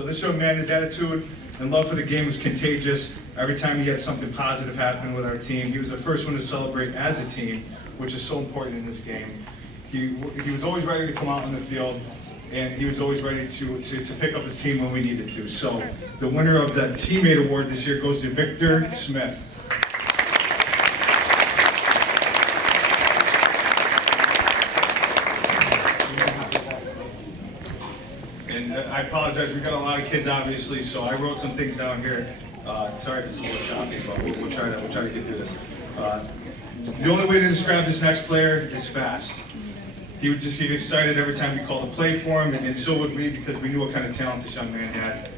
So this young man, his attitude and love for the game was contagious. Every time he had something positive happen with our team, he was the first one to celebrate as a team, which is so important in this game. He was always ready to come out on the field, and he was always ready to pick up his team when we needed to. So the winner of the Teammate Award this year goes to Victor Smith. And I apologize, we've got a lot of kids obviously, so I wrote some things down here. Sorry if it's a little choppy, but we'll try to get through this. The only way to describe this next player is fast. He would just get excited every time we called a play for him, and so would we, because we knew what kind of talent this young man had.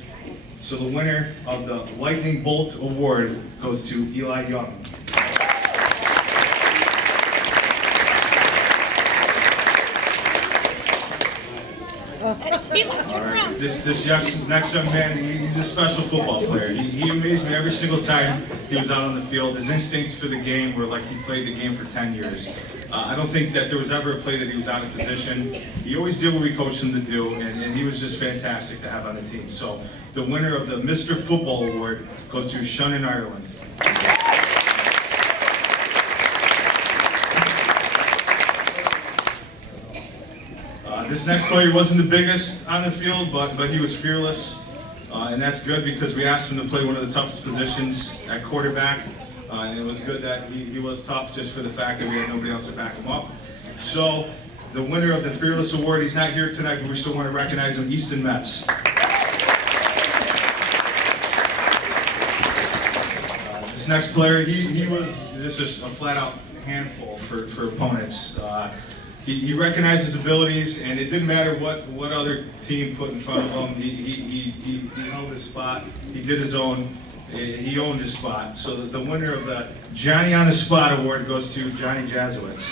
So the winner of the Lightning Bolt Award goes to Eli Young. All right. This next young man, he's a special football player. He amazed me every single time he was out on the field. His instincts for the game were like he played the game for 10 years. I don't think that there was ever a play that he was out of position. He always did what we coached him to do, and he was just fantastic to have on the team. So the winner of the Mr. Football Award goes to Shannon Ireland. This next player wasn't the biggest on the field, but he was fearless, and that's good because we asked him to play one of the toughest positions at quarterback, and it was good that he was tough just for the fact that we had nobody else to back him up. So the winner of the Fearless Award, he's not here tonight, but we still want to recognize him, Easton Metz. This next player, he was just a flat-out handful for opponents. He recognized his abilities, and it didn't matter what other team put in front of him. He held his spot. He did his own. He owned his spot. So the winner of the Johnny on the Spot Award goes to Johnny Jazowitz.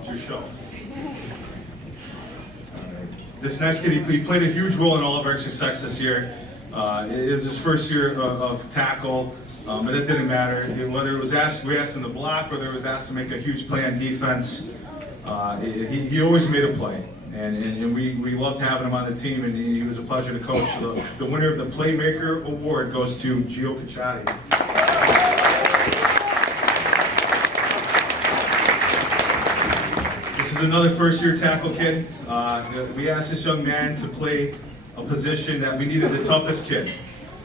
It's your show. This next kid, he played a huge role in all of our success this year. It was his first year of tackle, but it didn't matter. Whether it was we asked him to block, whether it was asked to make a huge play on defense, he always made a play. And we loved having him on the team, and he was a pleasure to coach. So the winner of the Playmaker Award goes to Gio Cacciati. This is another first-year tackle kid. We asked this young man to play a position that we needed the toughest kid.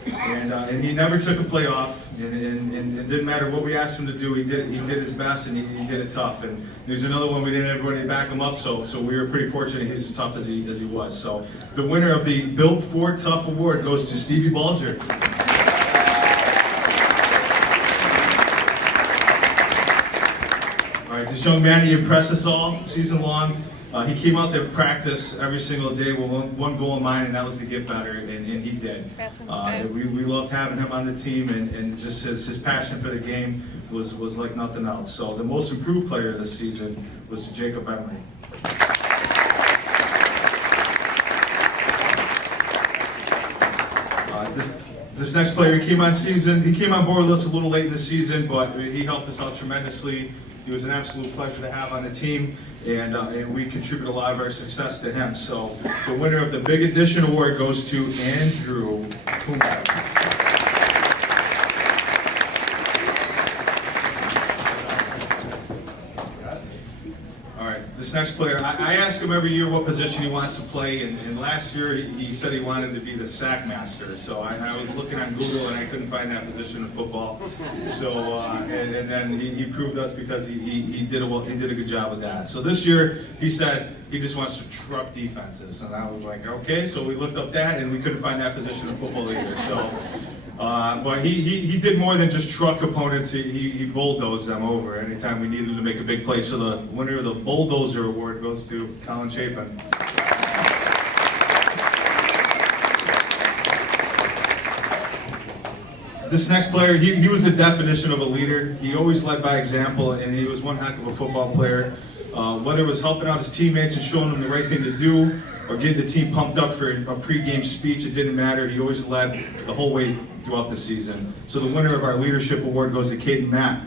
And he never took a play off, and it didn't matter what we asked him to do, he did his best, and he did it tough. And there's another one we didn't have everybody to back him up, so we were pretty fortunate he's as tough as he was. So the winner of the Built for Tough Award goes to Stevie Balger. All right, this young man, he impressed us all season long. He came out there to practice every single day with one goal in mind, and that was to get better, and he did. We loved having him on the team, and just his passion for the game was like nothing else. So the most improved player this season was Jacob Emery. This next player, he came on board with us a little late in the season, but he helped us out tremendously. He was an absolute pleasure to have on the team, and we contribute a lot of our success to him. So the winner of the Big Addition Award goes to Andrew Kumar. All right, this next player, I ask him every year what position he wants to play, and last year he said he wanted to be the sack master. So I was looking on Google and I couldn't find that position in football. So and then he proved us because he did a good job with that. So this year he said he just wants to truck defenses, and I was like, okay. So we looked up that, and we couldn't find that position in football either. So. But he did more than just truck opponents. He bulldozed them over anytime we needed to make a big play. So the winner of the Bulldozer Award goes to Colin Chapin. This next player, he was the definition of a leader. He always led by example, and he was one heck of a football player. Whether it was helping out his teammates and showing them the right thing to do, or getting the team pumped up for a pregame speech, it didn't matter. He always led the whole way throughout the season. So the winner of our leadership award goes to Caden Matt.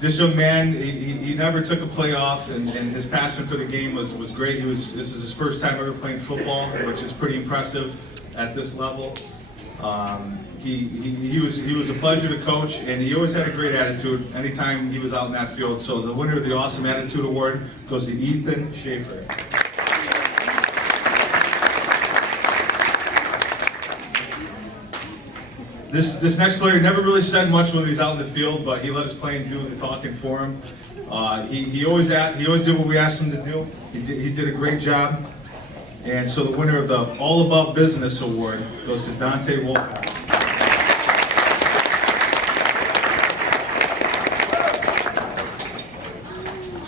This young man, he never took a play off, and his passion for the game was great. This is his first time ever playing football, which is pretty impressive at this level. He was a pleasure to coach, and he always had a great attitude anytime he was out in that field. So the winner of the Awesome Attitude Award goes to Ethan Schaefer. This next player never really said much when he was out in the field, but he let us play and do the talking for him. He always did what we asked him to do. He did a great job. And so the winner of the All About Business Award goes to Dante Wolfpack.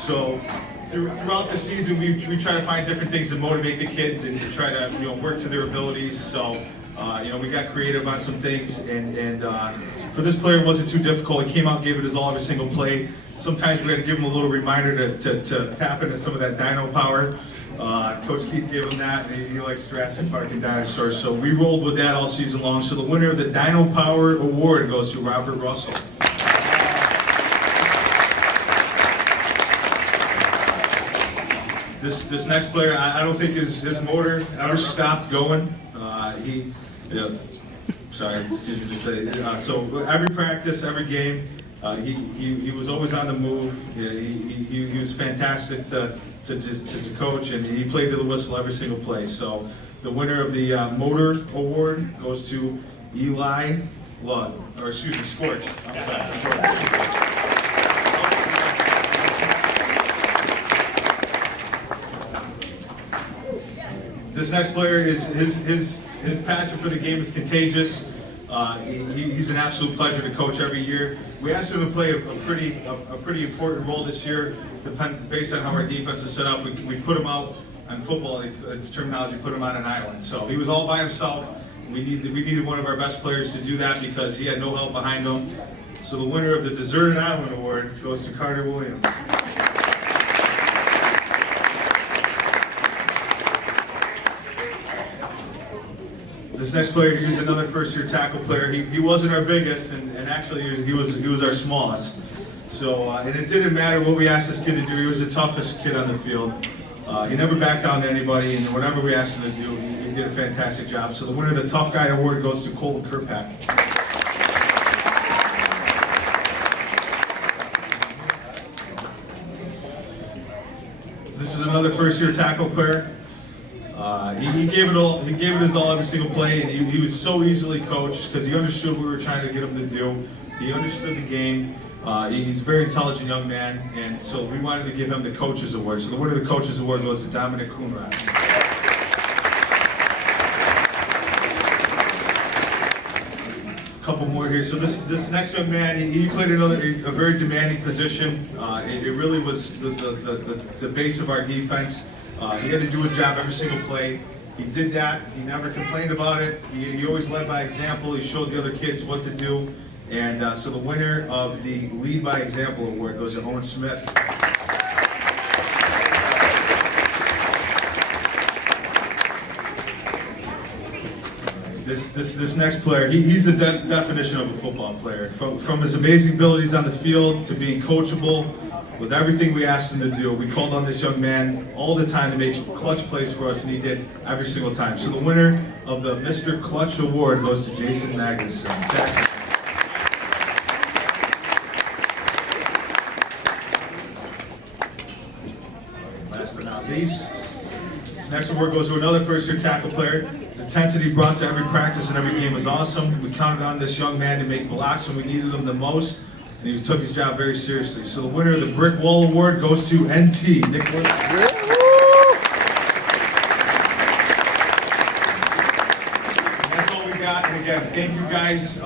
So throughout the season, we try to find different things to motivate the kids and to try to work to their abilities. So we got creative on some things, and for this player, it wasn't too difficult. He came out and gave it his all every single play. Sometimes we had to give him a little reminder to tap into some of that dino power. Coach Keith gave him that, and he likes Jurassic Park and dinosaurs, so we rolled with that all season long. So the winner of the Dino Power Award goes to Robert Russell. This next player, I don't think his motor ever stopped going. So every practice, every game, he was always on the move. He was fantastic to coach, and he played to the whistle every single play. So the winner of the Motor Award goes to Eli Ludd, or excuse me, Scorch. I'm sorry. This next player his passion for the game is contagious. He's an absolute pleasure to coach every year. We asked him to play a pretty important role this year, based on how our defense is set up. We put him out on football. It's terminology. Put him on an island. So he was all by himself. We needed one of our best players to do that because he had no help behind him. So the winner of the Deserted Island Award goes to Carter Williams. This next player, he's another first-year tackle player. He wasn't our biggest, and actually he was our smallest. So, and it didn't matter what we asked this kid to do. He was the toughest kid on the field. He never backed down to anybody, and whatever we asked him to do, he did a fantastic job. So the winner of the Tough Guy Award goes to Colton Kirkpatrick. This is another first-year tackle player. He gave it all. He gave it his all every single play, and he was so easily coached because he understood what we were trying to get him to do. He understood the game. He's a very intelligent young man, and so we wanted to give him the Coaches Award. So the winner of the Coaches Award goes to Dominic Coonrod. A couple more here. So this next young man, he played a very demanding position. It really was the base of our defense. He had to do his job every single play. He did that. He never complained about it. He always led by example. He showed the other kids what to do. And so the winner of the Lead by Example Award goes to Owen Smith. This next player, he's the definition of a football player. From his amazing abilities on the field to being coachable, with everything we asked him to do, we called on this young man all the time to make clutch plays for us, and he did every single time. So the winner of the Mr. Clutch Award goes to Jason Magnuson. Last but not least, this next award goes to another first-year tackle player. His intensity brought to every practice and every game was awesome. We counted on this young man to make blocks when we needed him the most, and he took his job very seriously. So the winner of the Brick Wall Award goes to NT, Nicholas. That's all we got. And again, thank you guys.